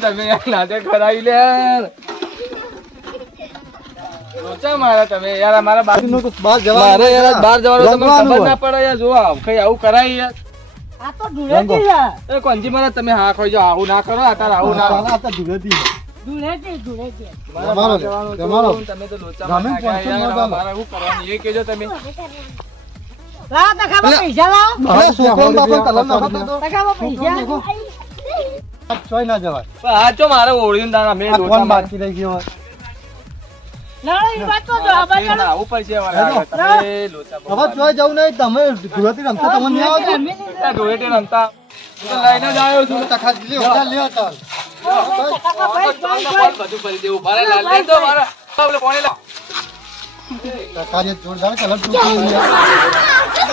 તમે યાર નાટક કરાવી લે. લોચા મારા તમે. યાર અમારા બાજુ મારે યાર બહાર જવાનું ના પડે યાર જો આવ કઈ આવું કરાય યાર. આ તો ધૂળેટી છે. એ કોંજી મારા તમે હા કોઈ જો આવું ના કરો અત્યારે આવું ના કરો. ધૂળેટી મારે તમે તો લોચા મારા કરવાનું એ કહેજો તમે. લાવો તો ખાવા પૈસા લાવો. તો ખાવા પૈસા. ચોય ના જવાય. આ ચો મારે ઓળીને દાણા મેં ફોન બાકી રહી ગયો તમે લોચા બહુ હવે ચોય જવું નહીં તમે ધૂળેટી રમતા તમને નહીં આવડતું? ગરમી ની આ ધૂળેટી રમતા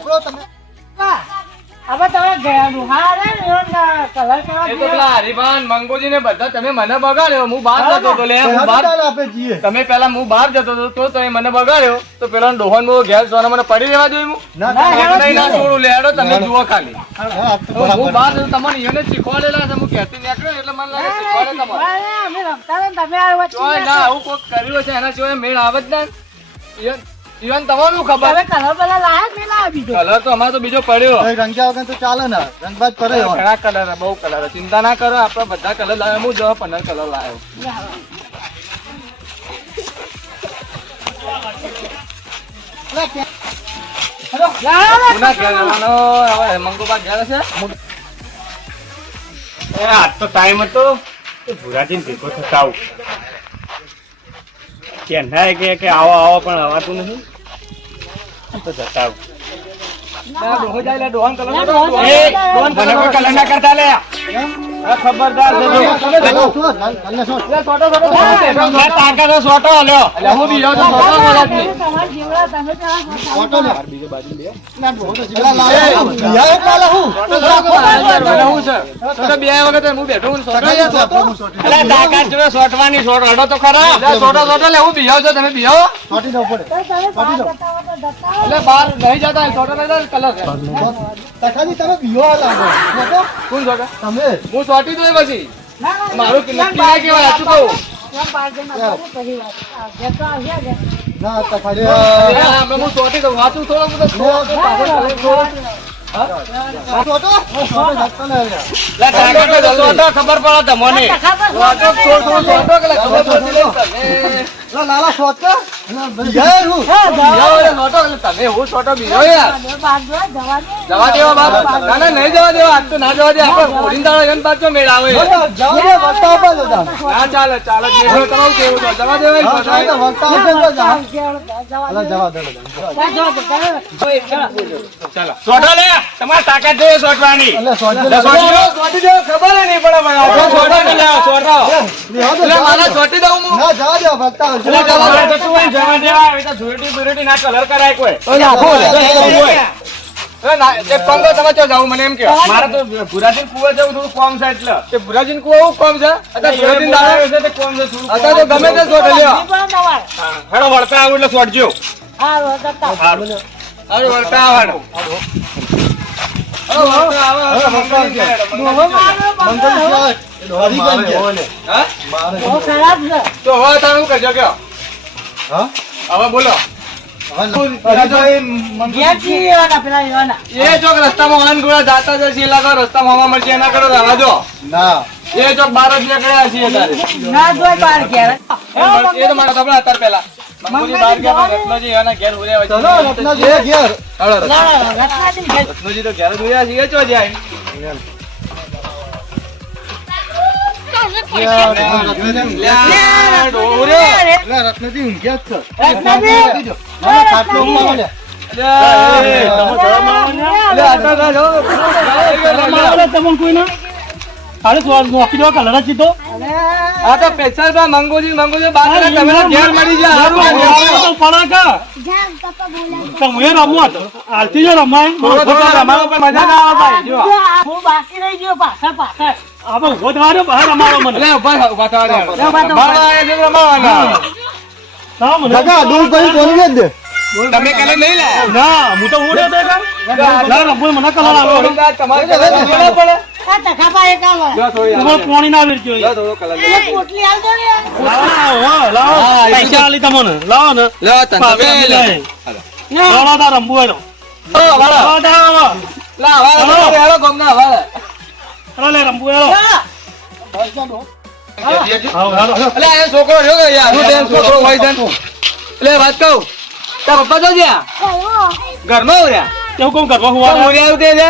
હું તો લઈને જ આવ્યો છું તખાત લ્યો, જા, લ્યો તાર. બધું કરી દેવું મારે લાલ દે તો મારા બાપલે કોણે લાવ તખાત એ જોરદાર કલર છોકરો તમે હવે તમે ગયા ડોહા રે ને એનો કલર કરવા એ તો પેલા હરિભાન મંગોજી ને બધા તમે મને બગાડ્યો. હું બહાર જતો હતો લે હું બહાર આપે જીએ. તમે પેલા હું બહાર જતો હતો તો તમે મને બગાડ્યો. તો પેલા ડોહન મો ઘેર સોના મને પડી રહેવા જોઈએ હું ના ના, છોડું લેડો તમે જુઓ ખાલી. તો હું બહાર જતો તમને એને શીખવાડેલા છે હું કહેતી નીકળ્યો એટલે મને લાગે શીખવાડે તમારે. અમે રમતા તમે આ ના આવું કોક કર્યું છે એના સિવાય મેળ આવે જ ના. ઈવન તમારું ખબર. હવે કલર પેલા લાયા કે ના બીજો? કલર તો અમારે તો બીજો પડ્યો. રંગ્યા વગર તો ચાલે ને. રંગબાજ કરે હોય. ઘણા કલર બહુ કલર ચિંતા ના કરો આપણે બધા કલર લાવ્યો હું જો પંદર કલર લાવ્યો લાવો કોના ઘેર જવાનો? હવે મંગોબા ઘેર છે? એ આજ તો ટાઈમ હતો. ભૂરાજી ભેગો થતા આવું. કે કે કે આવો આવો પણ હવાતું નથી તો જતા આવું ના, ડોહો જાય લે, ડોહાનો colour ના, કરો, ડોહો ડોહો. જાય. એ મને કોઈ કલર ના કરતા લે ખબરદાર જો. સોટો લ્યો. હું બી જાઉં છું, છોટો બોલે જ નહીં. તમારા જેવડા તમે પેલા ફોટો લે. પેલા લાલ- બિહાર લાલ હું? છોટો, છોટો, મને હું છે? છોટો, બે આવ્યા હું બેઠો હું છોટો યાર, છોટો. અલે તાકાત જોડે સોટવાની સોટ અડો તો જતા હો. એટલે બહાર નહીં જતા, લઈ જાઓ, colour તમે ચોટી દો પછી. મારું કેમ નક્કી બહાર ના કહેવાય, સાચું કહું. ખબર પડે તમને. લાલા કર. હું? તમે હું યાર. જવા દેવા બાપ ના ના નહીં જવા દેવા આજ તો ના જવા દે આપણે ઓળીને દાડો એમ પાછો મેળ આવે જવા દે, વળતા આપવા દો ના ચાલે કેવું જવા. જવા જવા દે, લે તમારે તાકાત જોઈએ સોટવાની અલા, શોધજો, લે, લાલા. સોટજો. ખબર નહીં પડે મને આ તો સોટો ને લે, સોટો. તો મારા. દઉં હું. ના, જવા દે, એટલે તો શું જવા તો ના કલર કરાય કોઈ. નાખો. તો. એ કરો તમે ચો જાવ મને એમ કે. મારે તો ભુરાજી કુવા જવું થોડું કોમ છે એટલે. તે ભુરાજીન કુવા એવું કામ છે? અત્યારે બુરાજીન દાડો? છે તે કોમ છે થોડું અત્યારે તો ગમે તે શોટ લ્યો. ઈ પણ નવાય. હેડો વળતા આવું એટલે સોટજો હા, વળતા આવવાનું હવે વળતા આવે, હવે બોલો. એ ચોક રસ્તામાં વાહન ઘોડા જાતા જશે એ લાગો રસ્તામાં હવા મળશે એના કરો રવા જો ના. એ તો બાર જ નીકળ્યા છીએ તારે. ના જોઈ બાર ઘેર. એ તો મારા કપડા અત્યારે પેલા મંગુજી બહાર ગયા એના જે હાલો રત્ન. ના, ના, ના, તો ઘેર જ જ. ના, ના, તમે આવે ને? હો. આ તો પેશલ બા મંગુજી મંગુજી બાર તમે તો ઘેર મળી ગયા હારું આવ્યું. થોડો થોડો રમાડો પણ મજા ના આવે ભાઈ જો. હું બાકી રહી ગયો પાછળ પાછળ એટલે ઊભા બહાર ઊભા મને. લે ઊભા થા. રમાડવા આયા રમાવાના. તો મને કાકા, દૂર પછી બોલી જ દે તમે કલર નહીં લાયા ના હું તો ઉડે તો કામ ના રમો મને કલર આલો તમારે કલર પડે પાણી ના એક પોટલી આલજો લાવો પૈસા આલી તમને લાવો ને. તમે લાવો તાર રંબુ લાવો લાવો. વાળો લે રંબુ છોકરો છોકરો વાત કહું. તાર પપ્પા તો જ્યાં ઘરમાં ઉર્યા કેવું કોમ કરવા હું કોણ આ ઉર્યા એવું તે તું.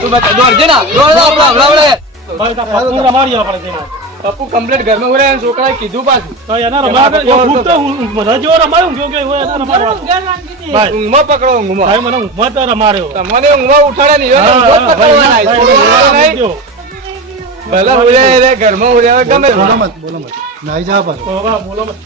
તું પપ્પુ કીધું પાછું તો એના રમાડે તો મને કે એના. ઘર દે. ઊંઘમાં પકડો ઊંઘમાં ભાઈ મને ઊંઘમાં તો રમાડ્યો તમને ઊંઘમાં ઉઠાડે નહીં. ભાઈ, ભલે ઉર્યા ઘરમાં ગમે તે. બોલો મત બોલો મત નાઈ જા પાછો બોલો મત.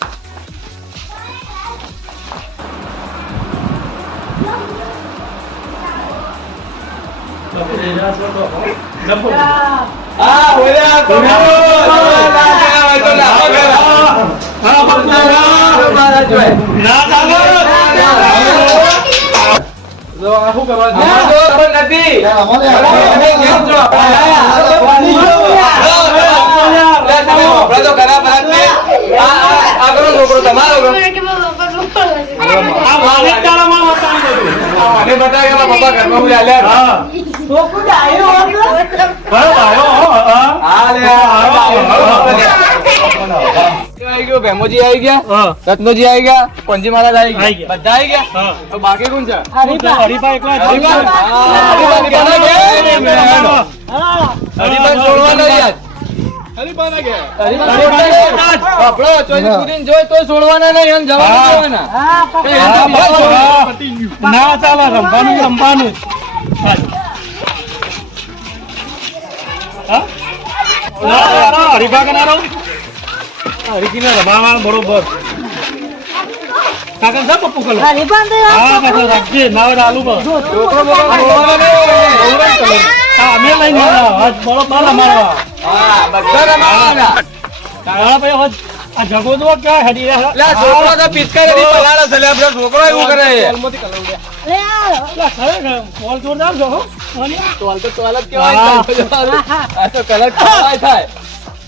તમારો આ વાલે જ તાળામાં વટાવી દીધું. મને બતાવે કે પપ્પા ઘરમાં હું લે. હા. છોકરું ડાયો હોત. બરાબર, આવ્યો, હા. લે, આવી ગયો ભેમોજી આવી ગયા રત્નોજી આવી ગયા પંજી મહારાજ આવી ગયા ગયા. બધા આવી ગયા તો બાકી કોણ છે એકલા. હરીફા છોડવાનો યાર. હરીફા છોડતા નહીં. બાપડો, ચોથી કૂદીને જોય તોય છોડવાના નહીં, એમ જવા હા. હા, કઈ પકડ. એમ તો બસ છોડો. હા. ના ચાલે રમવાનું રમવાનું હા? ના, ના, ના, હરીફા કે? બરોબર કાકા પપ્પુ કલો હા કાકા રાખજે ના આલુ પર અમે લઈને આવ્યા. આજ બરોબર હા, બધા રમાડવાના. કાકા ભાઈ આ જગો તો ક્યાં હેડી રહ્યા લે, છોકરો તો પિચકારીથી પલાળે છે, લે, આપણો છોકરો એવું કરે છે. લે આવો. અલા, ખરેખર, જોરદાર છો હો. અને તો ટોલ જ કહેવાય. આ તો કલર કહેવાય થાય.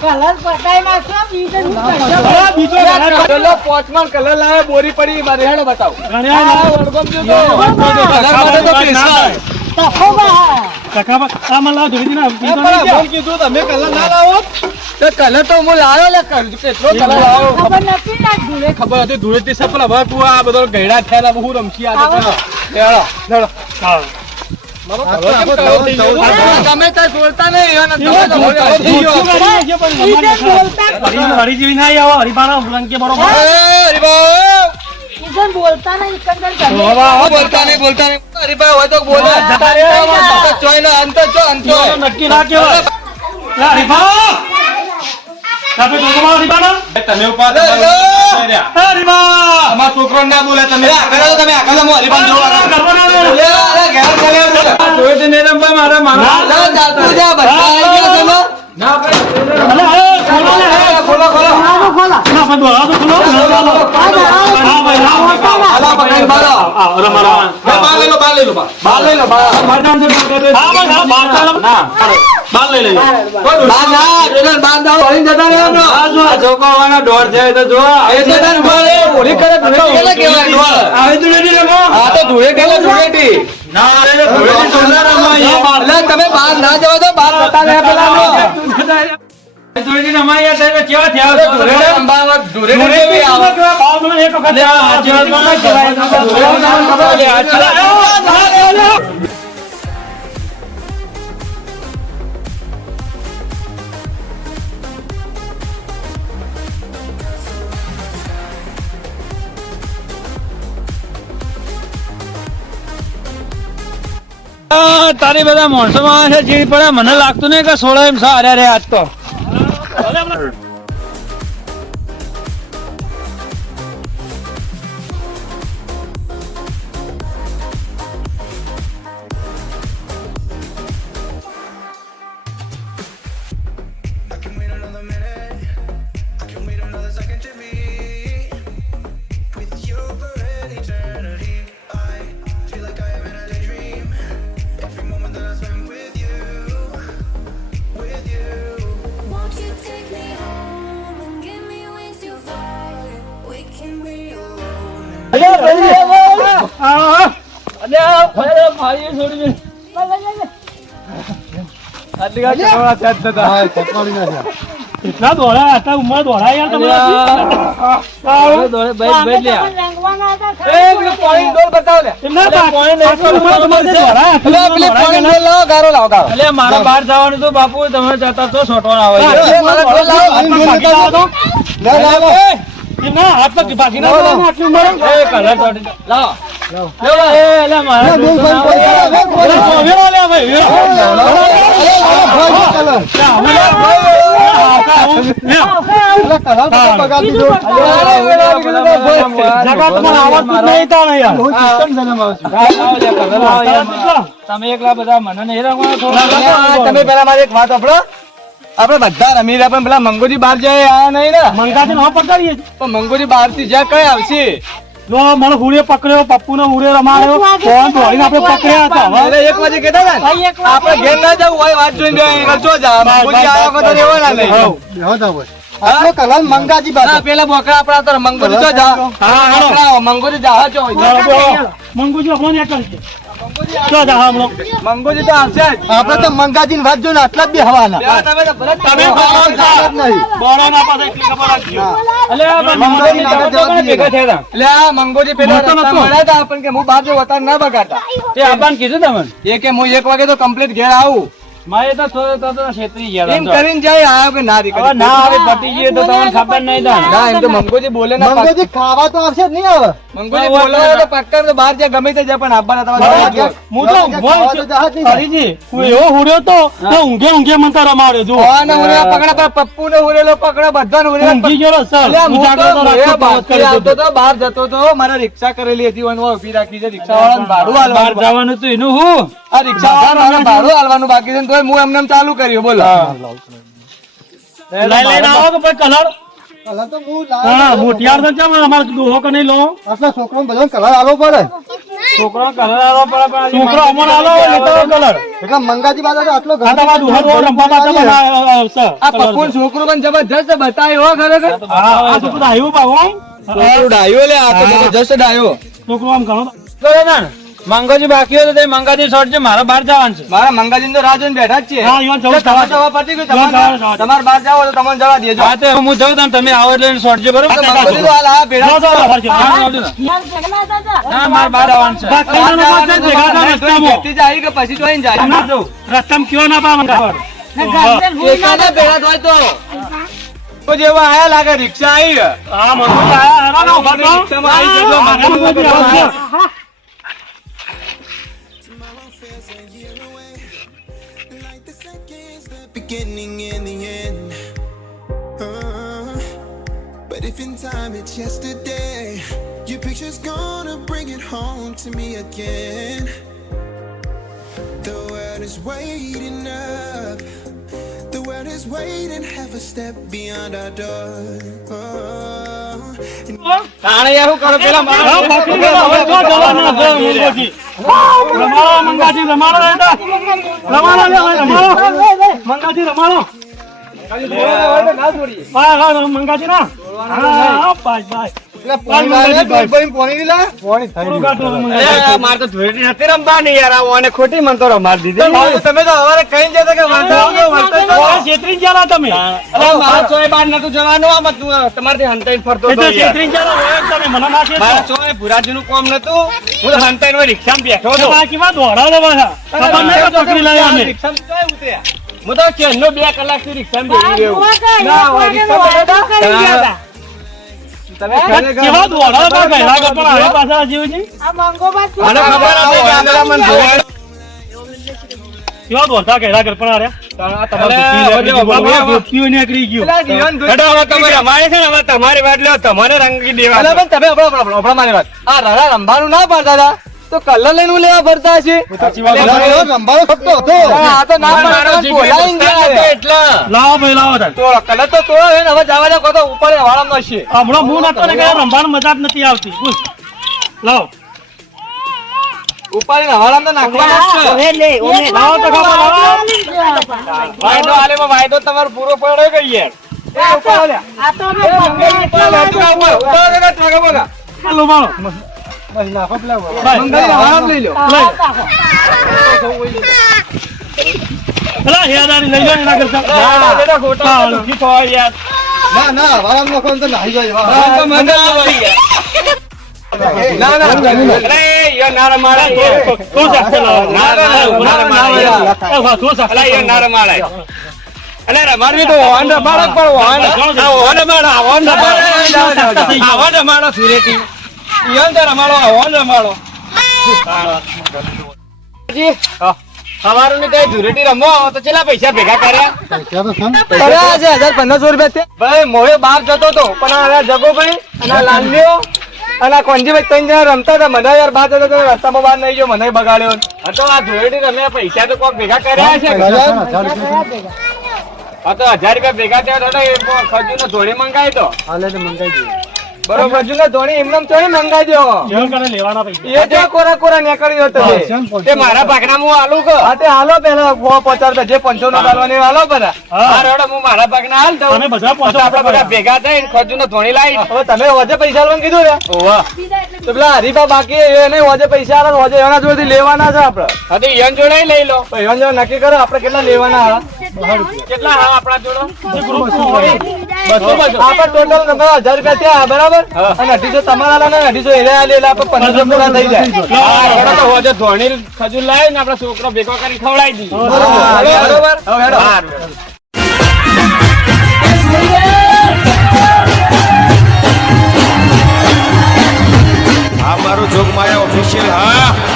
કલર પતાઈ નાખશો, બીજું બીજો પેલો પોચમાં કલર લાવે બોરી પડી મારે હેડો બતાવો. ખબર હતી ધૂળેટી પણ તું આ બધો ગયડા થયા હું રમશી આ તો હેડો હેડો હા. તમે ઉપાડો છોકરો ના બોલે. તમે આગળ તમે આખા હરિભાન જોવા છે. જોઈ છે ને રમવા મારા મારા. લે, જાતું જા, બધા આવી ગયા તમે. ના, ને. ના, પણ દોડા તો ભાઈ, ભાઈ, ના, તો તો ધૂળે કેટલા ધૂળેટી. તમે બહાર ના જવા દો, બહાર જતા પેલા નો. તારી બધા માણસોમાં આવે છે, જીવ પડે મને લાગતું નહીં કે સોળા એમ સારા રે આજ તો. ગારો લાવો ગારો. અલે મારે બહાર જવાનું તો બાપુ તમે જતા તો છોટવાના આવે હાથમાં તમે બધા રમી રહ્યા પણ પેલા મંગોજી બહાર જાય આ નહીં ને મંગાથી ન પકડીએ પણ મંગોજી બહારથી જ્યાં કઈ આવશે જો મને હુડે પકડ્યો પપ્પુ ને હુડે રમાડ્યો ફોન ધોઈને આપણે પકડ્યા હતા હવે. એક વાગે કેતા હતા ને? આપણે ઘેર ના જવું હોય વાત જોઈને બેહી જો જા. મંગોજી આવ્યા વગર તો રહેવાના નહીં. બેહો તા આટલો કલાલ મંગાજી ના, પાસે. પેલા બોકડા આપણા તો મંગોજી જો જા. હા, હાલો. જા જો. મંગુજી આપણો ને એકલ છે. જો મંગોજી તો આવશે આપણે તો વાત જોઈને આટલા જ બે તો ના મંગોજી તો પેલા. મળ્યા હતા પણ કે હું જઉં ના બગાડતા. તે આપણને કીધું તમને? એ કે હું એક વાગે તો કમ્પ્લીટ ઘેર આવું. મારે તો થોડો તો તો છેતરી ગયા એમ કરીને જાય આયો કે ના હવે ના આવે પતી ગઈ તો તમને ખબર નહીં ના એમ તો મંગોજી બોલે ના મંગોજી ખાવા તો આવશે જ નહીં આવે. મંગોજી બોલે તો પક્કા તો બહાર જાય ગમે તે જાય પણ આપવાના તમારે હું તો ઊંઘો. હરીજી હું એવો તો તો ઊંઘે ઊંઘે મને તો રમાડ્યો જો પકડા પર પપ્પુ ને ઉરેલો પકડા બધાને ઉરેલા ઊંઘી ગયો સર. હું તો આવતો. તો બહાર જતો તો મારે રિક્ષા કરેલી હતી વનવા રાખી છે રિક્ષા વાળા ભાડું આલવાનું જવાનું તો એનું હું. આ રિક્ષા મારે ભાડું હાલવાનું બાકી છે તોય હું એમને ચાલુ કર્યું બોલો. લઈ લઈને આવો કે ભાઈ કલર. કલાલ તો હું હા મોટિયાર તો ચમ અમારે દોહો કે નહીં લો. આપણા છોકરાઓને બધાને કલાલ આલવો પડે. છોકરો કલર આલવો પડે છોકરો અમારે આલો લેતો કલર. એટલે મંગાજી પાસે આટલો તમારા આ પપ્પુ છોકરો પણ જબરજસ્ત બતાવ્યો હો ખરેખર. આ છોકરો ડાયો લે આ તો જબરજસ્ત ડાયો. છોકરો આમ ઘણો મંગોજી બાકી હોય તો મંગાજી શોર્ટ છે મારા બહાર જવાનું છે. મારા મંગાજી તો રાહ જોઈને બેઠા જ છે. તમારે ગયું. બહાર જાવ તો તમને જવા દેજો. હા તો હું જાઉં તમે તમે આવો એટલે શોર્ટ છે બરોબર? ને. યાર પગલા દાદા હા મારે બહાર આવવાનું છે. જાય કે પછી જોઈને જાય. કયો ના પા મંગાવર. એકાદા ભેળા થાય તો? તો આયા લાગે રિક્ષા આવી હા, મંગુજી આયા, હેરાન આવો, રિક્ષામાં આવી જજો, beginning and the end. Uh, but if in time it's yesterday, your picture's gonna bring it home to me again. The world is waiting up. The world is waiting, half a step beyond our door. Oh, and તાણે યાર હું કરો પેલા મારા- હા, બાકી ના હવે જો જવાના છે, મંગુજી. રમાડો, મંગાજી, રમાડો બેટા. રમાડો લે, ભાઈ, રમાડો. મંગાજી, રમાડો. મંગાજી ના. હા, બાય, બાય. ખોટી મન તો રમાડ દીધી. તમે તો હવે કઈ જતા કે તમે. નતું જવાનું તમારે હંતાઈને ફરતો તમે મને ના ચોય ભુરાજીનું કોમ નતું હું હંતાઈ રિક્ષા રિક્ષામાં બેઠો હતો. બા કેવા દોડાવો. ખબર નહીં પકડી લાયા અમે. રિક્ષામાં ઉતર્યા. હું તો બે કલાકથી રિક્ષા બેસી ના હોય રિક્ષા તમે કેવા દોડા તમારે વાત તમારે રંગી દેવા તમે આપણા આપણા મારી વાત રંભાનું ના પાડતા તો કલર લઈને હું લેવા ફરતા છે? હતો. આ તો ના લાવો ભાઈ લાવો તો કલર તો તોડો છે હવે જવા દે તો ઉપર નો છે હમણાં હું નતો ને કે રમવાનું મજા જ નથી આવતી. પૂછ. લાવો. ઉપાડીને હવાડામાં તો નાખવાના જ છે. લાવો તો ખબર લાવો. વાયદો આલેમાં વાયદો તમારો પૂરો પડ્યો કે યાર? આ તો આ તો અમે મંગાઈ ચાલો મારો બસ નાખો પેલા મંગલ લઈ લો પેલા હેરાની લઈ લો એના કરતા ગોટા યાર ના ના વારામ નો કોણ તો નાહી જાય વારામ તો મને ના ના અરે યો નારા મારા તો તો સાચલો નારા નારા મારા તો સાચલો યો નારા મારા અલે મારવી તો વાંડા બાળક પણ વાંડા વાંડા મારા વાંડા બાળક વાંડા મારા ફિરેટી હોન રમાડો તો હોન રમાડો જી કઈ ધુરેટી રમો તો કેટલા પૈસા ભેગા કર્યા? અરે છે હજાર પંદરસો રૂપિયા ભાઈ મોહે બહાર જતો હતો પણ આ જગોભાઈ અને આ અને કોંજીભાઈ ત્રણ જણા રમતા હતા. મને યાર બાદ જતો હતો રસ્તામાં બહાર નહીં ગયો મને બગાડ્યો. હતો તો આ ધુરેટી રમ્યા પૈસા તો કોક ભેગા કર્યા છે હા તો હજાર રૂપિયા ભેગા થયા હતા એ ખજૂર નો ધોળી મંગાવી તો હાલે તો મંગાઈ દઈએ. બરોબર ખજૂર નો ધોળી એમને દો લેવાના પૈસા. એ જો કોરા કોરા નીકળ્યો હતો તે. મારા ભાગના હું આલુ કો હા તે હાલો પેલા સો પચાર તો જે પંચો નો હાલવાની હાલો બધા હા. રડો હું. મારા ભાગના હાલ દઉં. તમે બધા તો પહોંચો આપણે બધા ભેગા થઈને ખજૂર ધોની લાવી હવે તમે વજે પૈસા આલવાનું કીધું ને ઓવા તો પેલા હરીફા બાકી એને વજે પૈસા આલો વજે એના જોડેથી લેવાના છે આપડે. હા તો યન જોડે લઈ લો. તો એવા જેવા નક્કી કરો આપડે કેટલા લેવાના હા કેટલા હા આપણા જોડે? આપણ ટોટલ હજાર રૂપિયા બરાબર? અઢીસો તમારા અઢીસો એ ધોણી ખજૂર લાવી ને છોકરો ભેગો કરી ખવડાવી દઈએ બરોબર? આ મારું જોગમાયા ઓફિશિયલ હા.